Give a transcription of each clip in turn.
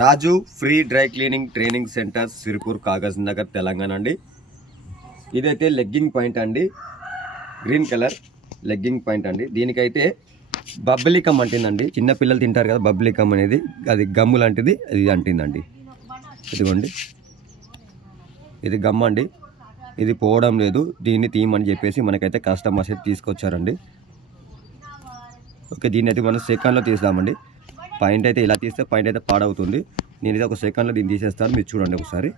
రాజు free dry cleaning training centre Sirpur Kagaznagar Telangana అండి. ఇదైతే legging point అండి, గ్రీన్ కలర్ లెగ్గింగ్ పాయింట్ అండి. దీనికైతే బబ్బలికమ్ అంటిందండి. చిన్నపిల్లలు తింటారు కదా బబ్బలికమ్ అనేది, అది గమ్ము లాంటిది అది అంటిందండి. ఇదిగోండి, ఇది గమ్ అండి. ఇది పోవడం లేదు, దీన్ని తీయమని చెప్పేసి మనకైతే కస్టమర్స్ అయితే తీసుకొచ్చారండి. ఓకే, దీన్ని అయితే మనం సెకండ్లో తీస్తామండి. పాయింట్ అయితే ఇలా తీస్తే పాయింట్ అయితే పాడవుతుంది. నేనైతే ఒక సెకండ్లో దీన్ని తీసేస్తాను, మీరు చూడండి ఒకసారి.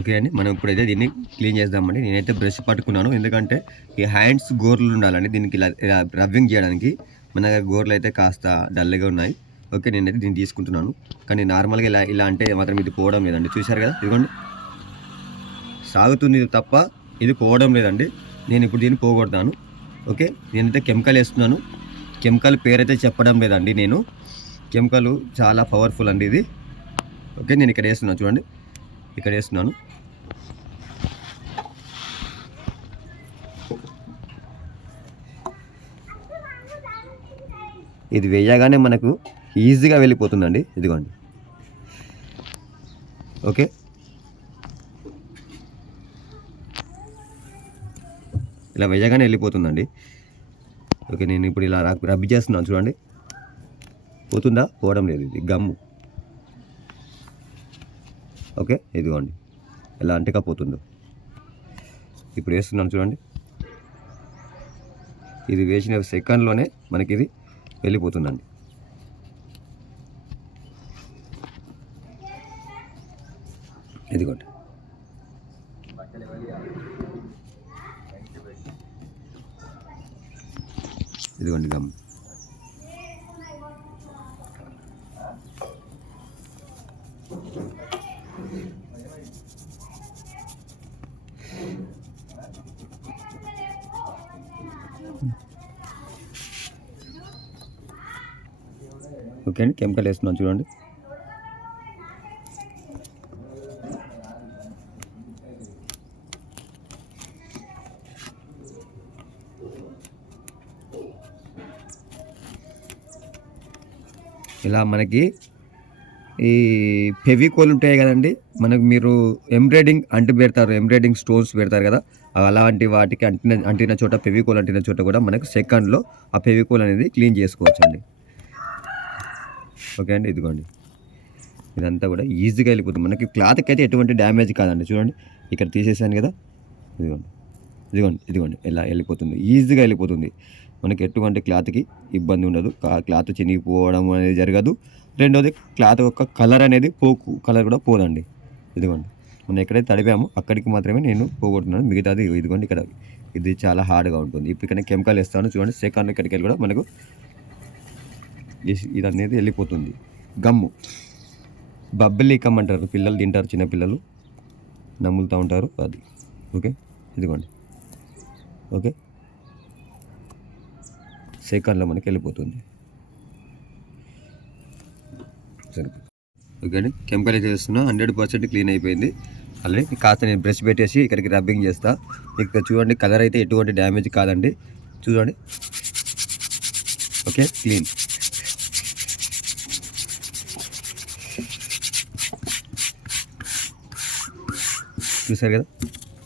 ఓకే అండి, మనం ఇప్పుడైతే దీన్ని క్లీన్ చేద్దామండి. నేనైతే బ్రష్ పట్టుకున్నాను, ఎందుకంటే ఈ హ్యాండ్స్ గోర్లు ఉండాలండి దీనికి, ఇలా రబ్బింగ్ చేయడానికి. మన గోర్లు అయితే కాస్త డల్గా ఉన్నాయి. ఓకే, నేనైతే దీన్ని తీసుకుంటున్నాను. కానీ నార్మల్గా ఇలా అంటే మాత్రం ఇది పోవడం లేదండి. చూశారు కదా, ఇదిగోండి సాగుతుంది తప్ప ఇది పోవడం లేదండి. నేను ఇప్పుడు దీన్ని పోగొడతాను. ఓకే, నేనైతే కెమికల్ వేస్తున్నాను. కెమికల్ పేరైతే చెప్పడం లేదండి, నేను కెమికల్ చాలా పవర్ఫుల్ అండి ఇది. ఓకే, నేను ఇక్కడ వేస్తున్నాను, చూడండి ఇక్కడ వేస్తున్నాను. ఇది వేయగానే మనకు ఈజీగా వెళ్ళిపోతుందండి, ఇదిగోండి. ఓకే, ఇలా వేయగానే వెళ్ళిపోతుందండి. ఓకే, నేను ఇప్పుడు ఇలా రబ్బి చేస్తున్నాను, చూడండి పోతుందా, పోవడం లేదు, ఇది గమ్ము. ఓకే, ఇదిగోండి ఎలా అంటకపోతుందో. ఇప్పుడు వేస్తున్నాను చూడండి, ఇది వేసిన సెకండ్లోనే మనకి ఇది వెళ్ళిపోతుందండి. ఇదిగోండి, ఇదిగోండి గమ్. ఓకే అండి, కెమికల్ వేస్తున్నాను చూడండి. ఇలా మనకి ఈ ఫెవికోల్ ఉంటాయి కదండి, మనకు మీరు ఎంబ్రాయిడింగ్ పెడతారు, ఎంబ్రాయిడింగ్ స్టోన్స్ పెడతారు కదా, అలాంటి వాటికి అంటిన చోట, ఫెవికోల్ అంటిన చోట కూడా మనకు సెకండ్లో ఆ ఫెవికోల్ అనేది క్లీన్ చేసుకోవచ్చు అండి. ఓకే అండి, ఇదిగోండి ఇదంతా కూడా ఈజీగా వెళ్ళిపోతుంది. మనకి క్లాత్కి అయితే ఎటువంటి డ్యామేజ్ కాదండి. చూడండి ఇక్కడ తీసేసాను కదా, ఇదిగోండి ఇదిగోండి ఇదిగోండి ఎలా వెళ్ళిపోతుంది, ఈజీగా వెళ్ళిపోతుంది. మనకి ఎటువంటి క్లాత్కి ఇబ్బంది ఉండదు, క్లాత్ చినిగిపోవడం అనేది జరగదు. రెండోది క్లాత్ యొక్క కలర్ అనేది కలర్ కూడా పోదండి. ఇదిగోండి మనం ఎక్కడైతే తడిపామో అక్కడికి మాత్రమే నేను పోగొట్టున్నాను, మిగతాది ఇదిగోండి ఇక్కడ ఇది చాలా హార్డ్గా ఉంటుంది. ఇప్పుడు ఇక్కడ కెమికల్ వేస్తాను చూడండి, సెకండ్ ఇక్కడికి వెళ్ళి కూడా మనకు ఇది అనేది వెళ్ళిపోతుంది. గమ్ము బబ్బలికమ్ అంటారు, పిల్లలు తింటారు, చిన్నపిల్లలు నమ్ములుతూ ఉంటారు అది. ఓకే, ఇదిగోండి. ఓకే, సెకండ్లో మనకి వెళ్ళిపోతుంది. సరే, ఓకే అండి, కెమికల్ అయితే చేస్తున్నా, 100% క్లీన్ అయిపోయింది. ఆల్రెడీ కాస్త నేను బ్రష్ పెట్టేసి ఇక్కడికి రబ్బింగ్ చేస్తా. ఇక్కడ చూడండి కలర్ అయితే ఎటువంటి డ్యామేజ్ కాదండి, చూడండి. Okay, clean. చూసారు కదా,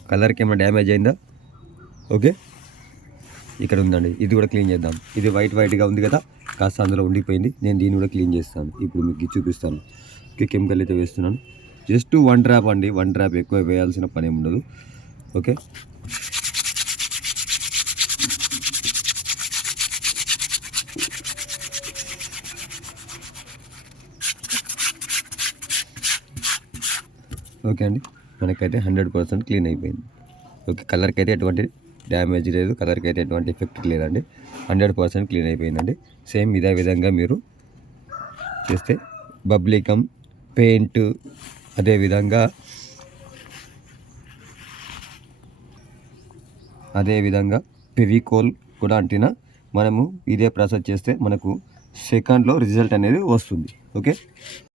కలర్కి ఏమైనా డ్యామేజ్ అయిందా? ఓకే, ఇక్కడ ఉందండి, ఇది కూడా క్లీన్ చేద్దాం. ఇది వైట్గా ఉంది కదా, కాస్త అందులో ఉండిపోయింది. నేను దీన్ని కూడా క్లీన్ చేస్తాను, ఇప్పుడు మీకు చూపిస్తాను. ఓకే, కెమికల్ అయితే వేస్తున్నాను, జస్ట్ 1 డ్రాప్ అండి, 1 డ్రాప్, ఎక్కువ వేయాల్సిన పని ఏమి ఉండదు. ఓకే, ఓకే అండి, మనకైతే 100% క్లీన్ అయిపోయింది. ఓకే, కలర్కి అయితే ఎటువంటి డ్యామేజ్ లేదు, కలర్కి అయితే ఎటువంటి ఎఫెక్ట్ లేదండి, 100% క్లీన్ అయిపోయిందండి. సేమ్ ఇదే విధంగా మీరు చేస్తే బబ్లికమ్, పెయింట్, అదేవిధంగా ఫెవికోల్ కూడా అంటిన మనము ఇదే ప్రాసెస్ చేస్తే మనకు సెకండ్లో రిజల్ట్ అనేది వస్తుంది. ఓకే.